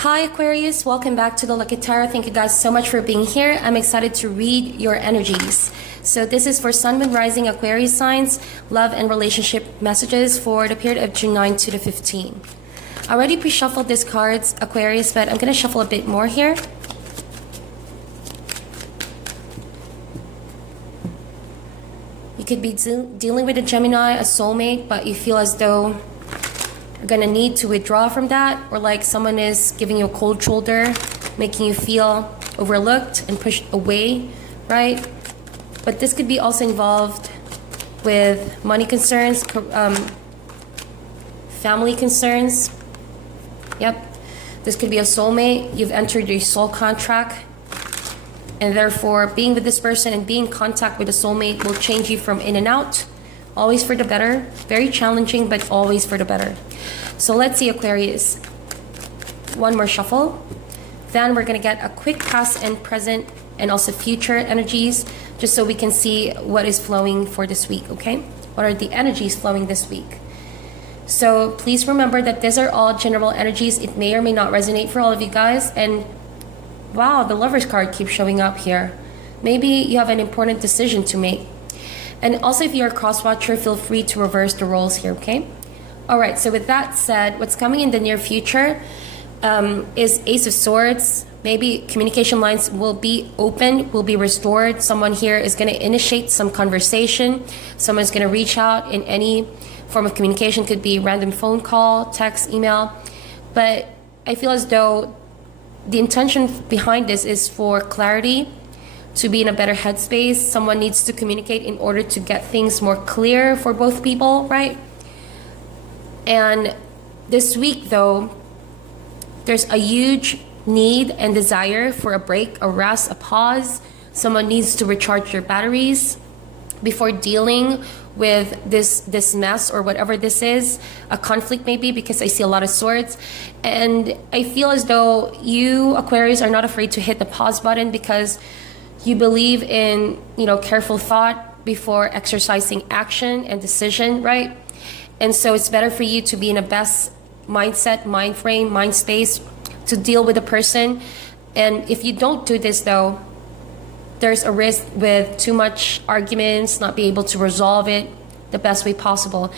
Hi Aquarius, welcome back to the Lucky Tarot. Thank you guys so much for being here. I'm excited to read your energies. So this is for Sun, Moon, Rising, Aquarius signs, love and relationship messages for the period of June 9 to the 15. I already pre-shuffled these cards, Aquarius, but I'm going to shuffle a bit more here. You could be dealing with a Gemini, a soulmate, but you feel as though you're gonna need to withdraw from that, or like someone is giving you a cold shoulder, making you feel overlooked and pushed away, right? But this could be also involved with money concerns, family concerns. Yep, this could be a soulmate. You've entered your soul contract, and therefore being with this person and being in contact with a soulmate will change you from in and out, always for the better. Very challenging, but always for the better. So let's see, Aquarius. One more shuffle. Then we're going to get a quick past and present and also future energies, just so we can see what is flowing for this week, okay? What are the energies flowing this week? So please remember that these are all general energies. It may or may not resonate for all of you guys. And wow, the Lover's card keeps showing up here. Maybe you have an important decision to make. And also, if you're a cross-watcher, feel free to reverse the roles here, okay? All right, so with that said, what's coming in the near future is Ace of Swords. Maybe communication lines will be open, will be restored. Someone here is going to initiate some conversation. Someone's going to reach out in any form of communication. Could be random phone call, text, email. But I feel as though the intention behind this is for clarity, to be in a better headspace. Someone needs to communicate in order to get things more clear for both people, right? And this week, though, there's a huge need and desire for a break, a rest, a pause. Someone needs to recharge their batteries before dealing with this mess or whatever this is, a conflict maybe, because I see a lot of swords. And I feel as though you, Aquarius, are not afraid to hit the pause button because you believe in, careful thought before exercising action and decision, right? And so it's better for you to be in a best mindset, mind frame, mind space to deal with a person. And if you don't do this, though, there's a risk with too much arguments, not be able to resolve it the best way possible.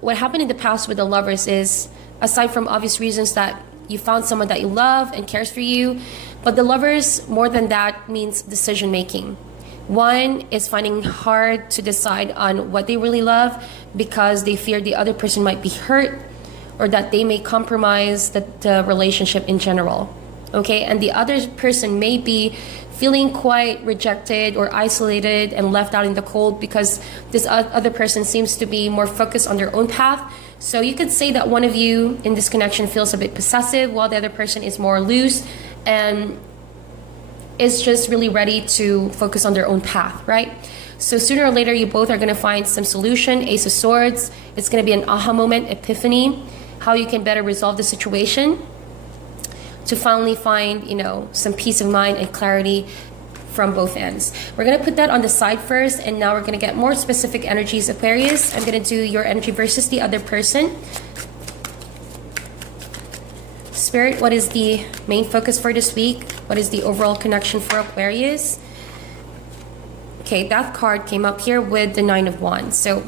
What happened in the past with the Lovers is, aside from obvious reasons that you found someone that you love and cares for you, but the Lovers, more than that, means decision making. One is finding hard to decide on what they really love because they fear the other person might be hurt or that they may compromise the relationship in general. Okay, and the other person may be feeling quite rejected or isolated and left out in the cold because this other person seems to be more focused on their own path. So you could say that one of you in this connection feels a bit possessive while the other person is more loose and is just really ready to focus on their own path, right? So sooner or later, you both are going to find some solution. Ace of Swords, it's going to be an aha moment, epiphany, how you can better resolve the situation to finally find, some peace of mind and clarity from both ends. We're going to put that on the side first, and now we're going to get more specific energies, Aquarius. I'm going to do your energy versus the other person. Spirit, what is the main focus for this week? What is the overall connection for Aquarius? Okay, that card came up here with the Nine of Wands. So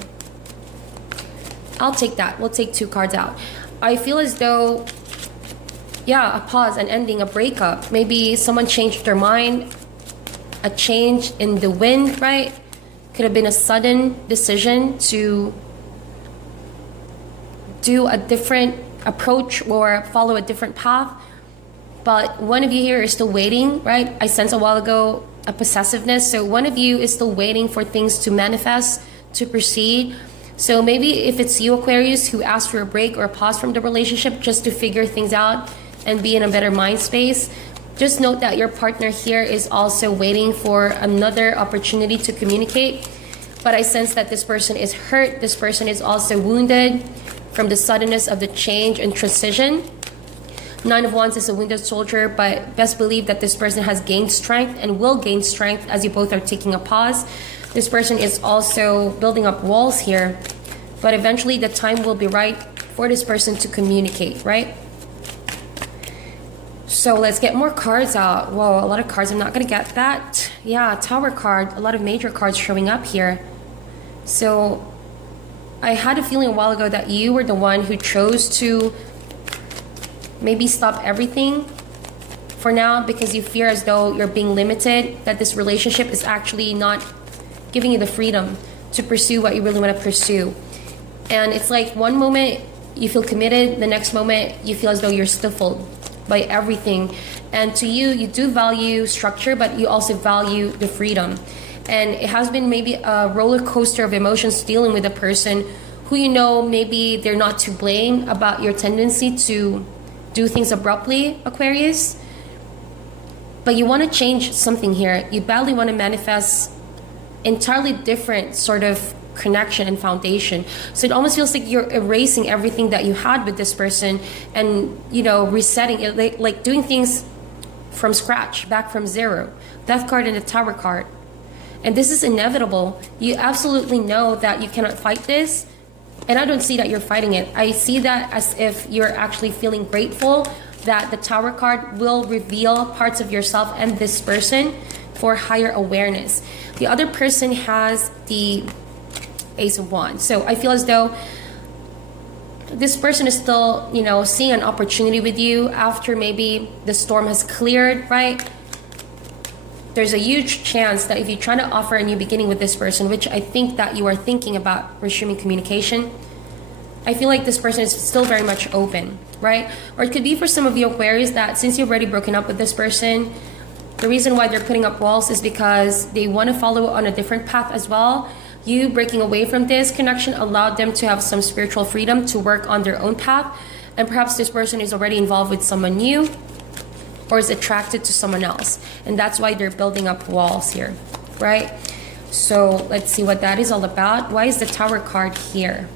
I'll take that. We'll take two cards out. I feel as though, a pause, an ending, a breakup. Maybe someone changed their mind, a change in the wind, right? Could have been a sudden decision to do a different approach or follow a different path. But one of you here is still waiting, right? I sensed a while ago a possessiveness. So one of you is still waiting for things to manifest, to proceed. So maybe if it's you, Aquarius, who asked for a break or a pause from the relationship just to figure things out and be in a better mind space, just note that your partner here is also waiting for another opportunity to communicate. But I sense that this person is hurt. This person is also wounded from the suddenness of the change and transition. Nine of Wands is a wounded soldier, but best believe that this person has gained strength and will gain strength as you both are taking a pause. This person is also building up walls here, but eventually the time will be right for this person to communicate, right? So let's get more cards out. Whoa, a lot of cards. I'm not going to get that. Yeah, Tower card. A lot of major cards showing up here. So I had a feeling a while ago that you were the one who chose to maybe stop everything for now because you fear as though you're being limited, that this relationship is actually not giving you the freedom to pursue what you really want to pursue. And it's like one moment you feel committed, the next moment you feel as though you're stifled by everything. And to you, you do value structure, but you also value the freedom. And it has been maybe a roller coaster of emotions dealing with a person who you know maybe they're not to blame about your tendency to do things abruptly, Aquarius. But you want to change something here. You badly want to manifest entirely different sort of connection and foundation. So it almost feels like you're erasing everything that you had with this person and, you know, resetting it, like doing things from scratch, back from zero. Death card and the Tower card. And this is inevitable. You absolutely know that you cannot fight this. And I don't see that you're fighting it. I see that as if you're actually feeling grateful that the Tower card will reveal parts of yourself and this person for higher awareness. The other person has the Ace of Wands. So I feel as though this person is still, you know, seeing an opportunity with you after maybe the storm has cleared, right? There's a huge chance that if you're trying to offer a new beginning with this person, which I think that you are thinking about resuming communication, I feel like this person is still very much open, right? Or it could be for some of you Aquarius that since you've already broken up with this person, the reason why they're putting up walls is because they want to follow on a different path as well. You breaking away from this connection allowed them to have some spiritual freedom to work on their own path. And perhaps this person is already involved with someone new or is attracted to someone else. And that's why they're building up walls here, right? So let's see what that is all about. Why is the Tower card here?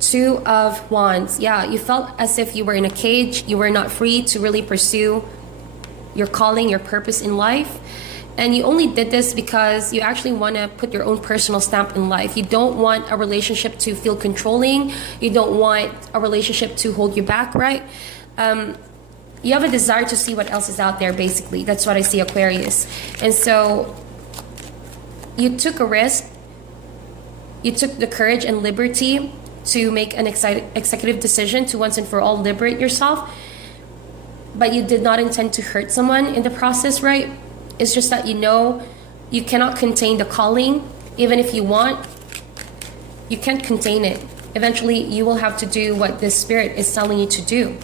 Two of Wands. Yeah, you felt as if you were in a cage. You were not free to really pursue your calling, your purpose in life. And you only did this because you actually want to put your own personal stamp in life. You don't want a relationship to feel controlling. You don't want a relationship to hold you back, right? You have a desire to see what else is out there, basically. That's what I see, Aquarius. And so you took a risk. You took the courage and liberty to make an executive decision to once and for all liberate yourself. But you did not intend to hurt someone in the process, right? It's just that you know you cannot contain the calling. Even if you want, you can't contain it. Eventually, you will have to do what this spirit is telling you to do.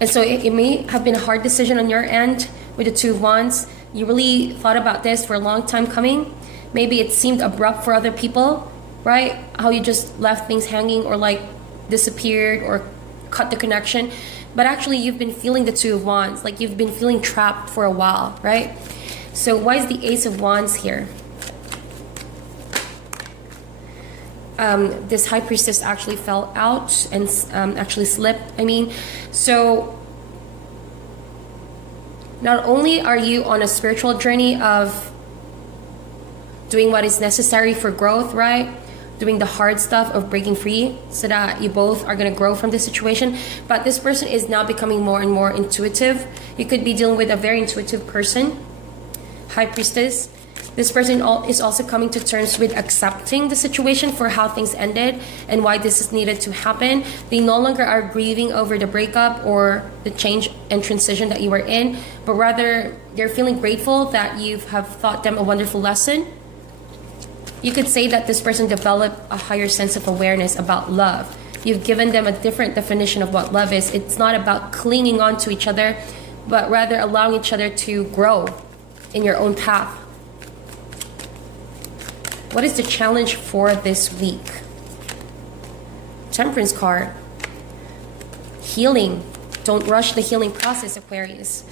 And so it may have been a hard decision on your end with the Two of Wands. You really thought about this for a long time coming. Maybe it seemed abrupt for other people, right? How you just left things hanging or like disappeared or cut the connection. But actually, you've been feeling the Two of Wands, like you've been feeling trapped for a while, right? So why is the Ace of Wands here? This High Priestess actually fell out and actually slipped, So not only are you on a spiritual journey of doing what is necessary for growth, right? Doing the hard stuff of breaking free so that you both are going to grow from this situation. But this person is now becoming more and more intuitive. You could be dealing with a very intuitive person, High Priestess. This person is also coming to terms with accepting the situation for how things ended and why this is needed to happen. They no longer are grieving over the breakup or the change and transition that you were in, but rather they're feeling grateful that you have taught them a wonderful lesson. You could say that this person developed a higher sense of awareness about love. You've given them a different definition of what love is. It's not about clinging on to each other, but rather allowing each other to grow in your own path. What is the challenge for this week? Temperance card. Healing. Don't rush the healing process, Aquarius.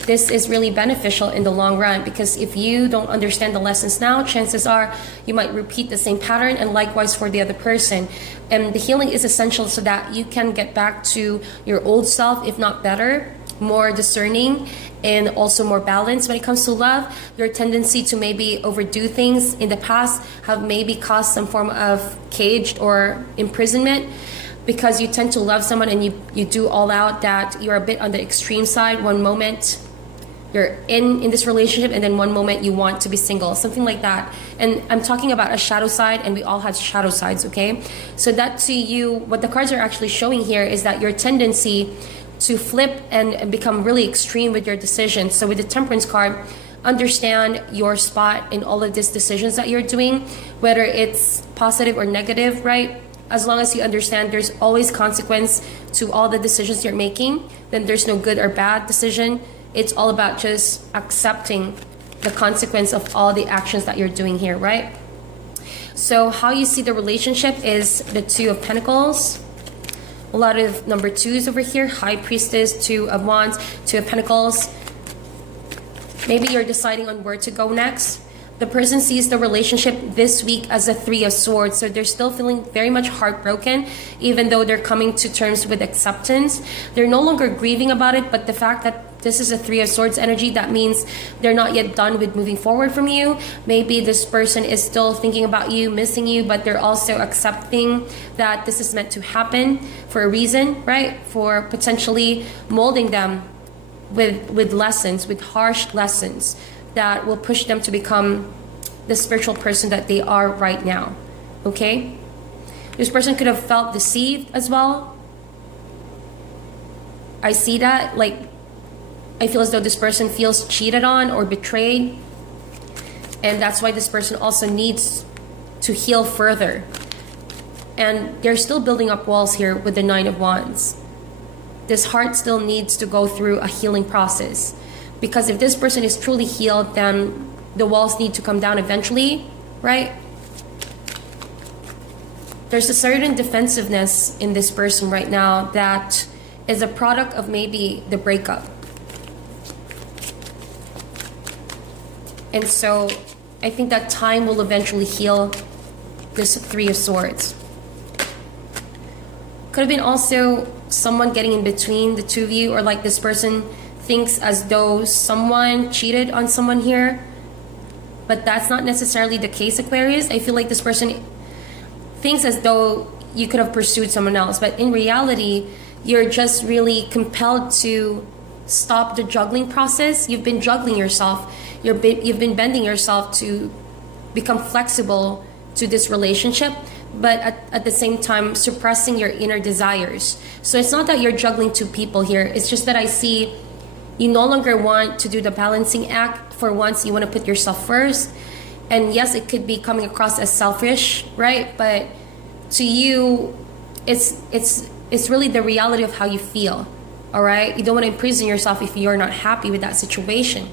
This is really beneficial in the long run because if you don't understand the lessons now, chances are you might repeat the same pattern, and likewise for the other person. And the healing is essential so that you can get back to your old self, if not better, more discerning and also more balanced when it comes to love. Your tendency to maybe overdo things in the past have maybe caused some form of caged or imprisonment, because you tend to love someone and you do all out that you're a bit on the extreme side. One moment you're in this relationship, and then one moment you want to be single, something like that. And I'm talking about a shadow side, and we all have shadow sides, okay? So that to you, what the cards are actually showing here is that your tendency to flip and become really extreme with your decisions. So with the Temperance card, understand your spot in all of these decisions that you're doing, whether it's positive or negative, right? As long as you understand there's always consequence to all the decisions you're making, then there's no good or bad decision. It's all about just accepting the consequence of all the actions that you're doing here, right? So how you see the relationship is the Two of Pentacles. A lot of number twos over here. High Priestess, Two of Wands, Two of Pentacles. Maybe you're deciding on where to go next. The person sees the relationship this week as a Three of Swords. So they're still feeling very much heartbroken, even though they're coming to terms with acceptance. They're no longer grieving about it, but the fact that this is a Three of Swords energy, that means they're not yet done with moving forward from you. Maybe this person is still thinking about you, missing you, but they're also accepting that this is meant to happen for a reason, right? For potentially molding them with lessons, with harsh lessons that will push them to become the spiritual person that they are right now, okay? This person could have felt deceived as well. I see that, like, I feel as though this person feels cheated on or betrayed. And that's why this person also needs to heal further. And they're still building up walls here with the Nine of Wands. This heart still needs to go through a healing process. Because if this person is truly healed, then the walls need to come down eventually, right? There's a certain defensiveness in this person right now that is a product of maybe the breakup. And so I think that time will eventually heal this Three of Swords. Could have been also someone getting in between the two of you, or like this person thinks as though someone cheated on someone here. But that's not necessarily the case, Aquarius. I feel like this person thinks as though you could have pursued someone else. But in reality, you're just really compelled to stop the juggling process. You've been juggling yourself. You've been bending yourself to become flexible to this relationship, but at the same time suppressing your inner desires. So it's not that you're juggling two people here. It's just that I see you no longer want to do the balancing act. For once, you want to put yourself first. And yes, it could be coming across as selfish, right? But to you, it's really the reality of how you feel, all right? You don't want to imprison yourself if you're not happy with that situation.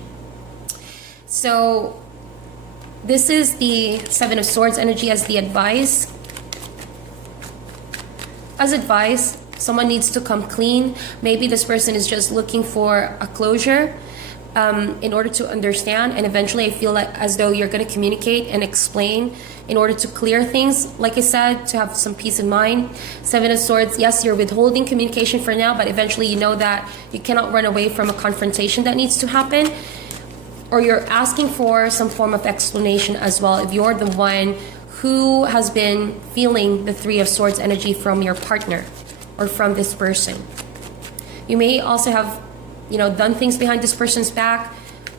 So this is the Seven of Swords energy as the advice. As advice, someone needs to come clean. Maybe this person is just looking for a closure in order to understand. And eventually I feel like as though you're going to communicate and explain in order to clear things. Like I said, to have some peace of mind. Seven of Swords, yes, you're withholding communication for now, but eventually you know that you cannot run away from a confrontation that needs to happen. Or you're asking for some form of explanation as well if you're the one who has been feeling the Three of Swords energy from your partner or from this person. You may also have, done things behind this person's back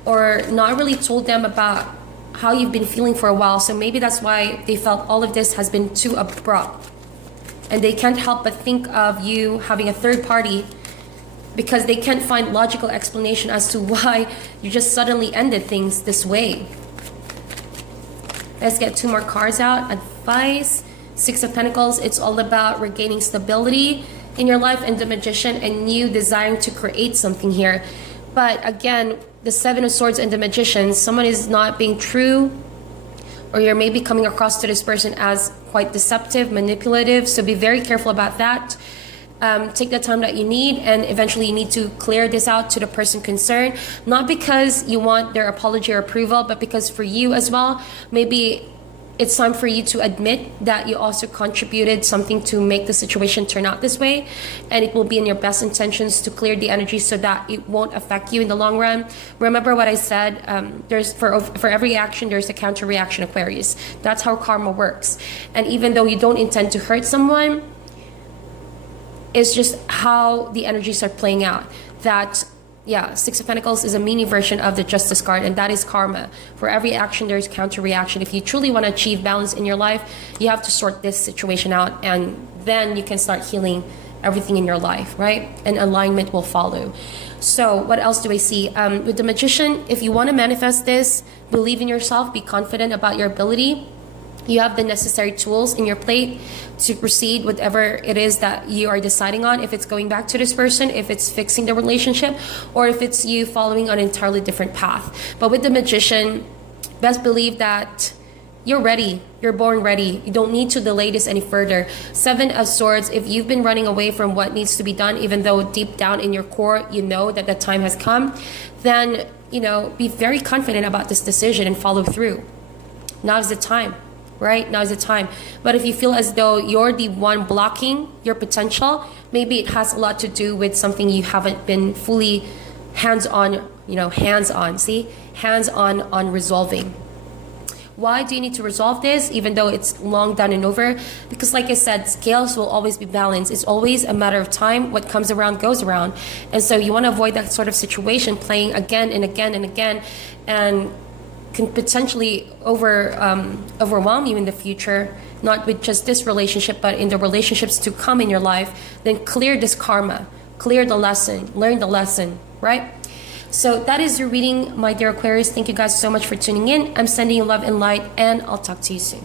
or not really told them about how you've been feeling for a while. So maybe that's why they felt all of this has been too abrupt. And they can't help but think of you having a third party, because they can't find logical explanation as to why you just suddenly ended things this way. Let's get two more cards out. Advice, Six of Pentacles. It's all about regaining stability in your life, and the Magician, and you desiring to create something here. But again, the Seven of Swords and the Magician, someone is not being true, or you're maybe coming across to this person as quite deceptive, manipulative. So be very careful about that. Take the time that you need, and eventually you need to clear this out to the person concerned, not because you want their apology or approval, but because for you as well, maybe it's time for you to admit that you also contributed something to make the situation turn out this way, and it will be in your best intentions to clear the energy so that it won't affect you in the long run. Remember what I said, there's for every action there's a counter reaction, Aquarius. That's how karma works. And even though you don't intend to hurt someone, it's just how the energies are playing out. That, yeah, Six of Pentacles is a mini version of the Justice card, and that is karma. For every action, there's counter reaction. If you truly want to achieve balance in your life, you have to sort this situation out, and then you can start healing everything in your life, right? And alignment will follow. So what else do I see? With the Magician, if you want to manifest this, believe in yourself, be confident about your ability. You have the necessary tools in your plate to proceed whatever it is that you are deciding on. If it's going back to this person, if it's fixing the relationship, or if it's you following an entirely different path. But with the Magician, best believe that you're ready. You're born ready. You don't need to delay this any further. Seven of Swords, if you've been running away from what needs to be done, even though deep down in your core, you know that the time has come, then, be very confident about this decision and follow through. Now is the time. Right? Now is the time. But if you feel as though you're the one blocking your potential, maybe it has a lot to do with something you haven't been fully hands-on on resolving. Why do you need to resolve this, even though it's long done and over? Because like I said, scales will always be balanced. It's always a matter of time. What comes around goes around. And so you want to avoid that sort of situation playing again and again and again, and can potentially overwhelm you in the future, not with just this relationship, but in the relationships to come in your life. Then clear this karma, clear the lesson, learn the lesson, right? So that is your reading, my dear Aquarius. Thank you guys so much for tuning in. I'm sending you love and light, and I'll talk to you soon.